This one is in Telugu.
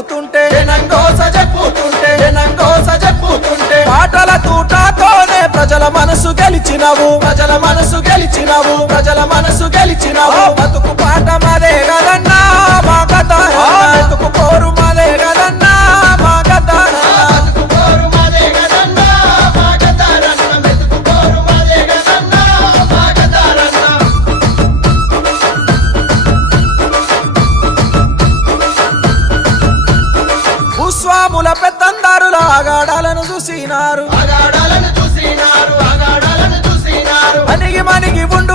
చెప్పుతుంటే పాటల తూటాతోనే ప్రజల మనసు గెలిచినవు బతుకు పాట మదే కదన్నా మా కథారన్నా బతుకు పోరు మదే కదన్నా మా కథారన్నా భూస్వాముల పెత్తందారుల ఆగాడాలను చూసినారు మనిగి ఉండు